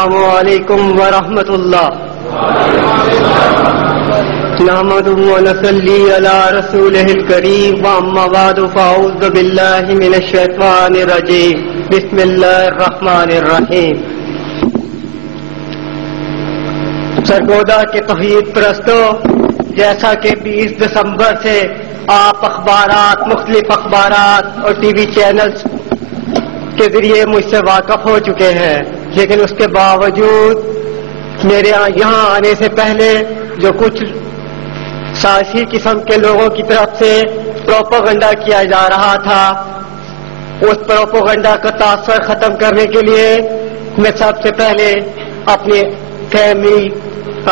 السلام علیکم ورحمۃ اللہ. نحمده ونصلي على رسوله الكريم واما بعد فاعوذ بالله من الشیطان الرجیم. بسم اللہ الرحمن الرحیم. سرگودا کے توحید پرستوں، جیسا کہ 20 دسمبر سے آپ اخبارات، مختلف اخبارات اور ٹی وی چینلز کے ذریعے مجھ سے واقف ہو چکے ہیں، لیکن اس کے باوجود میرے یہاں آنے سے پہلے جو کچھ سیاسی قسم کے لوگوں کی طرف سے پروپیگنڈا کیا جا رہا تھا، اس پروپیگنڈا کا تاثر ختم کرنے کے لیے میں سب سے پہلے اپنی فیملی،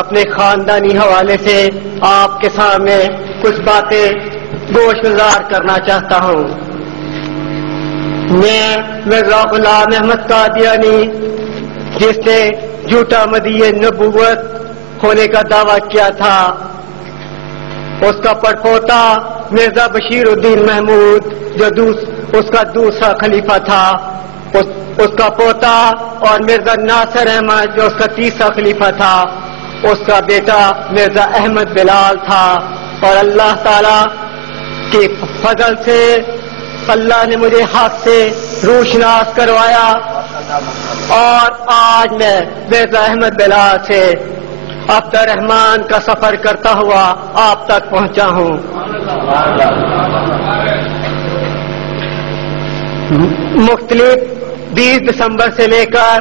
اپنے خاندانی حوالے سے آپ کے سامنے کچھ باتیں گوش گزار کرنا چاہتا ہوں. میں مرزا غلام احمد قادیانی، جس نے جھوٹا مدعی نبوت ہونے کا دعویٰ کیا تھا، اس کا پڑپوتا مرزا بشیر الدین محمود جو اس کا دوسرا خلیفہ تھا، اس کا پوتا، اور مرزا ناصر احمد جو اس کا تیسرا خلیفہ تھا، اس کا بیٹا مرزا احمد بلال تھا. اور اللہ تعالی کے فضل سے اللہ نے مجھے حق سے روشناس کروایا، اور آج میں مرزا احمد بلال سے عبد الرحمان کا سفر کرتا ہوا آپ تک پہنچا ہوں. مختلف 20 دسمبر سے لے کر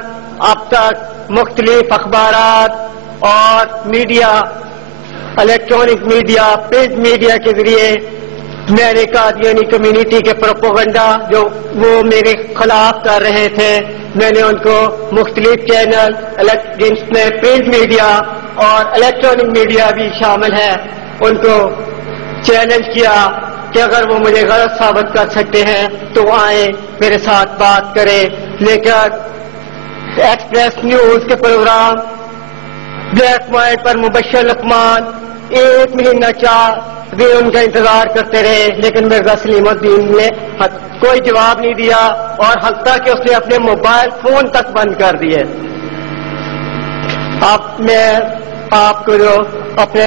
اب تک مختلف اخبارات اور media, electronic media, print media کے ذریعے میں نے قادیانی کمیونٹی کے پروپیگنڈا جو وہ میرے خلاف کر رہے تھے، میں نے ان کو مختلف چینل جن میں پرنٹ میڈیا اور الیکٹرانک میڈیا بھی شامل ہے، ان کو چیلنج کیا کہ اگر وہ مجھے غلط ثابت کر سکتے ہیں تو آئیں میرے ساتھ بات کریں. لیکن ایکسپریس نیوز کے پروگرام بلیک وائٹ پر مبشر لقمان 1 مہینہ 4 دن ان کا انتظار کرتے رہے، لیکن مرزا سلیم الدین نے کوئی جواب نہیں دیا، اور حتیٰ کہ اس نے اپنے موبائل فون تک بند کر دیے. اب میں آپ کو جو اپنے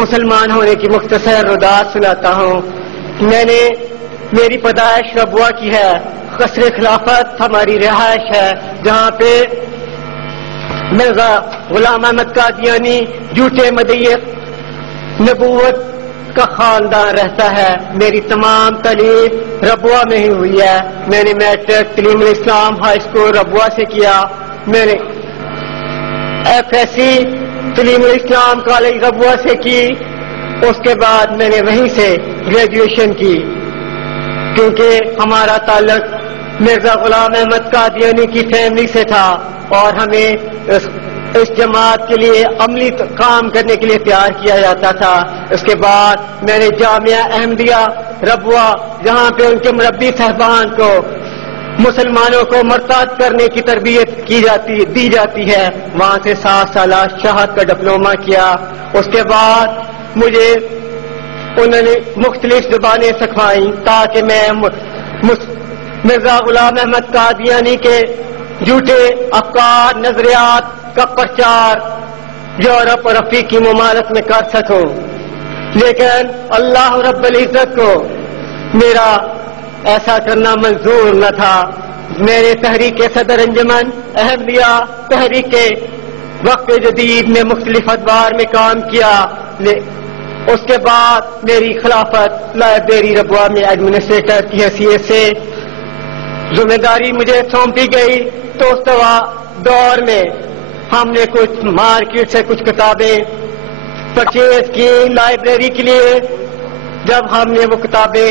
مسلمان ہونے کی مختصر رداعت سناتا ہوں. میری پیدائش ربوہ کی ہے. قصر خلافت ہماری رہائش ہے، جہاں پہ مرزا غلام احمد قادیانی جھوٹے مدعی نبوت کا خاندان رہتا ہے. میری تمام تعلیم ربوہ میں ہی ہوئی ہے. میں نے میٹرک تعلیم الاسلام ہائی اسکول ربوہ سے کیا. میں نے ایف ایس سی تعلیم الاسلام کالج ربوہ سے کی. اس کے بعد میں نے وہیں سے گریجویشن کی. کیونکہ ہمارا تعلق مرزا غلام احمد قادیانی کی فیملی سے تھا، اور ہمیں اس جماعت کے لیے عملی کام کرنے کے لیے تیار کیا جاتا تھا. اس کے بعد میں نے جامعہ احمدیہ ربوہ، جہاں پہ ان کے مربی صاحبان کو مسلمانوں کو مرتد کرنے کی تربیت دی جاتی ہے، وہاں سے 7 سالہ شہادت کا ڈپلومہ کیا. اس کے بعد مجھے انہوں نے مختلف زبانیں سکھائیں تاکہ میں مرزا غلام احمد قادیانی کے جھوٹے افکار، نظریات کا پرچار یورپ اور افریقی ممالک میں کر سکوں. لیکن اللہ رب العزت کو میرا ایسا کرنا منظور نہ تھا. میں نے تحریک صدر انجمن احمدیہ، تحریک وقف جدید میں مختلف ادوار میں کام کیا. اس کے بعد میری خلافت لائبریری ربوہ میں ایڈمنسٹریٹر کی حیثیت سے ذمہ داری مجھے سونپی گئی. تو اس دور میں ہم نے کچھ مارکیٹ سے کچھ کتابیں پرچیز کی لائبریری کے لیے. جب ہم نے وہ کتابیں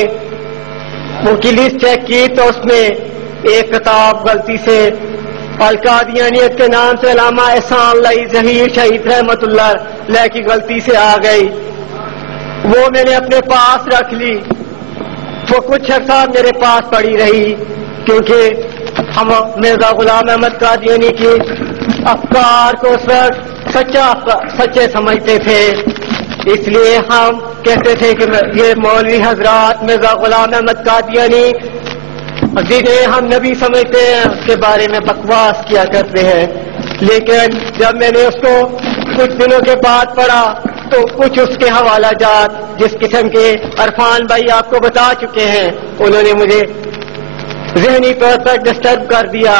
کی لسٹ چیک کی تو اس میں ایک کتاب غلطی سے القادیانیت کے نام سے علامہ احسان اللہ ظہیر شہید رحمت اللہ علیہ کی غلطی سے آ گئی. وہ میں نے اپنے پاس رکھ لی. وہ کچھ عرصہ میرے پاس پڑی رہی، کیونکہ ہم مرزا غلام احمد قادیانی کی افکار کو اس وقت سچے سمجھتے تھے. اس لیے ہم کہتے تھے کہ یہ مولوی حضرات مرزا غلام احمد قادیانی جنہیں ہم نبی سمجھتے ہیں اس کے بارے میں بکواس کیا کرتے ہیں. لیکن جب میں نے اس کو کچھ دنوں کے بعد پڑھا تو کچھ اس کے حوالہ جات جس قسم کے عرفان بھائی آپ کو بتا چکے ہیں انہوں نے مجھے ذہنی طور پر ڈسٹرب کر دیا،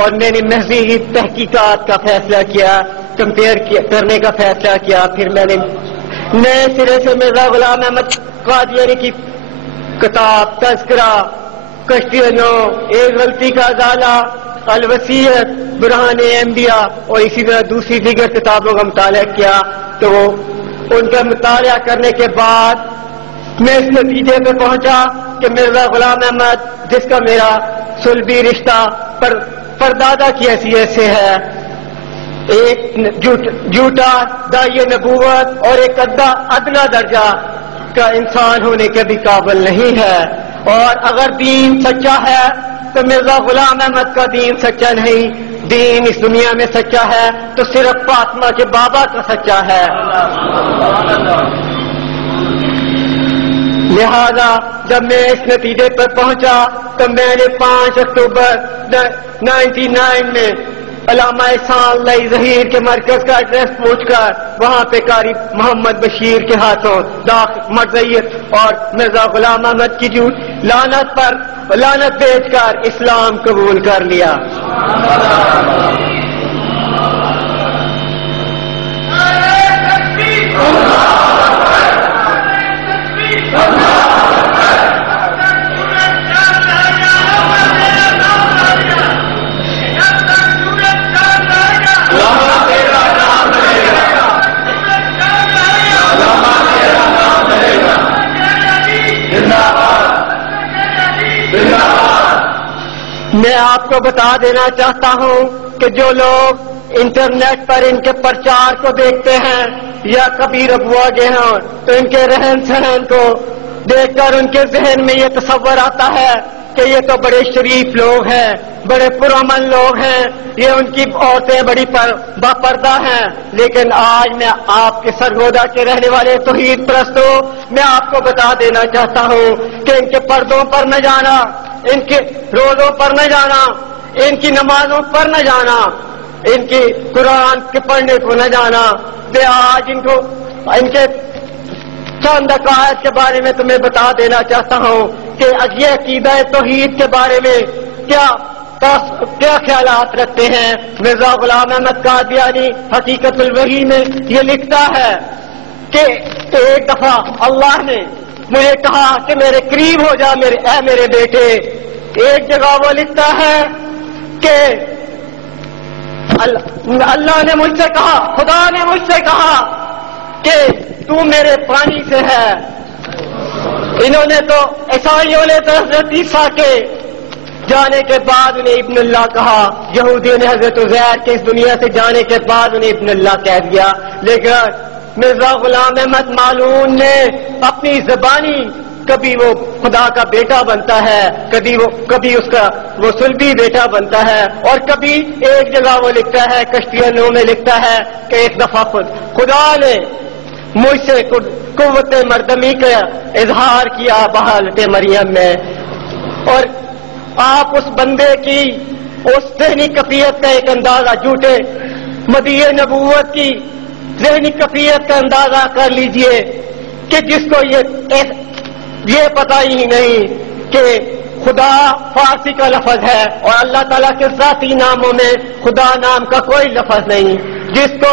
اور میں نے مزید تحقیقات کا فیصلہ کیا، کمپیئر کرنے کا فیصلہ کیا۔ پھر میں نے نئے سرے سے مرزا غلام احمد قادیانی کی کتاب تذکرہ، کشتیانو، ایک غلطی کا ازالہ، الوصیت، برہان انبیاء اور اسی طرح دوسری دیگر کتابوں کا مطالعہ کیا۔ تو ان کا مطالعہ کرنے کے بعد میں اس نتیجے پہ پہنچا کہ مرزا غلام احمد جس کا میرا صلبی رشتہ پردادا کی حیثیت سے ہے، ایک جھوٹا داعی نبوت اور ایک ادنا درجہ کا انسان ہونے کے بھی قابل نہیں ہے، اور اگر دین سچا ہے تو مرزا غلام احمد کا دین سچا نہیں، دین اس دنیا میں سچا ہے تو صرف فاطمہ کے بابا کا سچا ہے۔ لہذا جب میں اس نتیجے پر پہنچا تو میں نے 5 اکتوبر 99 میں علامہ احسان اللہ ظہیر کے مرکز کا ایڈریس پوچھ کر وہاں پہ قاری محمد بشیر کے ہاتھوں مرزیت اور مرزا غلام احمد کی لعنت بیچ کر اسلام قبول کر لیا۔ میں آپ کو بتا دینا چاہتا ہوں کہ جو لوگ انٹرنیٹ پر ان کے پرچار کو دیکھتے ہیں یا کبھی ربوا گئے ہیں تو ان کے رہن سہن کو دیکھ کر ان کے ذہن میں یہ تصور آتا ہے کہ یہ تو بڑے شریف لوگ ہیں، بڑے پرامن لوگ ہیں، یہ ان کی عورتیں بڑی باپردہ ہیں۔ لیکن آج میں آپ کے سرگودا کے رہنے والے توحید پرستوں میں آپ کو بتا دینا چاہتا ہوں کہ ان کے پردوں پر نہ جانا، ان کے روزوں پر نہ جانا، ان کی نمازوں پر نہ جانا، ان کی قرآن کے پڑھنے کو نہ جانا، میں آج ان کے چند عقائد کے بارے میں تمہیں بتا دینا چاہتا ہوں کہ یہ عقیدہ توحید کے بارے میں کیا خیالات رکھتے ہیں۔ مرزا غلام احمد قادیانی حقیقت الوحی میں یہ لکھتا ہے کہ ایک دفعہ اللہ نے مجھے کہا کہ میرے قریب ہو جا اے میرے بیٹے۔ ایک جگہ وہ لکھتا ہے کہ اللہ نے مجھ سے کہا، خدا نے مجھ سے کہا کہ تو میرے پانی سے ہے۔ انہوں نے تو عیسائیوں نے تو حضرت عیسیٰ کے جانے کے بعد انہیں ابن اللہ کہا، یہودیوں نے حضرت عزیر کے اس دنیا سے جانے کے بعد انہیں ابن اللہ کہہ دیا، لیکن مرزا غلام احمد معلوم نے اپنی زبانی کبھی وہ خدا کا بیٹا بنتا ہے، کبھی اس کا وہ صلبی بیٹا بنتا ہے، اور کبھی ایک جگہ وہ لکھتا ہے کشتیانو میں لکھتا ہے کہ ایک دفعہ خدا نے مجھ سے قوت مردمی کا اظہار کیا بحالت مریم میں، اور آپ اس بندے کی اس ذہنی کیفیت کا ایک اندازہ، جھوٹے مدعی نبوت کی ذہنی کیفیت کا اندازہ کر لیجئے کہ جس کو یہ پتہ ہی نہیں کہ خدا فارسی کا لفظ ہے اور اللہ تعالیٰ کے ذاتی ناموں میں خدا نام کا کوئی لفظ نہیں، جس کو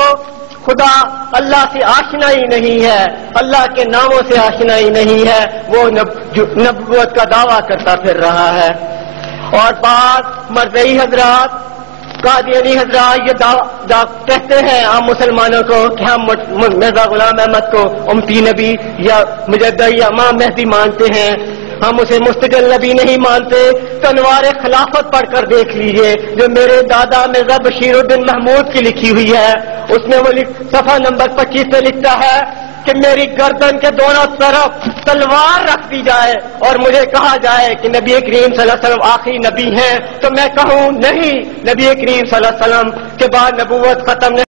خدا اللہ سے آشنا ہی نہیں ہے، اللہ کے ناموں سے آشنا ہی نہیں ہے، وہ نبوت کا دعویٰ کرتا پھر رہا ہے۔ اور بعض مرزئی حضرات، قادیانی حضرات یہ کہتے ہیں ہم مسلمانوں کو کہ ہم مرزا غلام احمد کو امتی نبی یا مجدد یا امام مہدی مانتے ہیں، ہم اسے مستقل نبی نہیں مانتے۔ تو انوار خلافت پڑھ کر دیکھ لیجئے جو میرے دادا مرزا بشیر الدین محمود کی لکھی ہوئی ہے، اس میں وہ صفحہ نمبر 25 سے لکھتا ہے کہ میری گردن کے دونوں طرف تلوار رکھ دی جائے اور مجھے کہا جائے کہ نبی کریم صلی اللہ علیہ وسلم آخری نبی ہیں، تو میں کہوں نہیں، نبی کریم صلی اللہ علیہ وسلم کے بعد نبوت ختم نہیں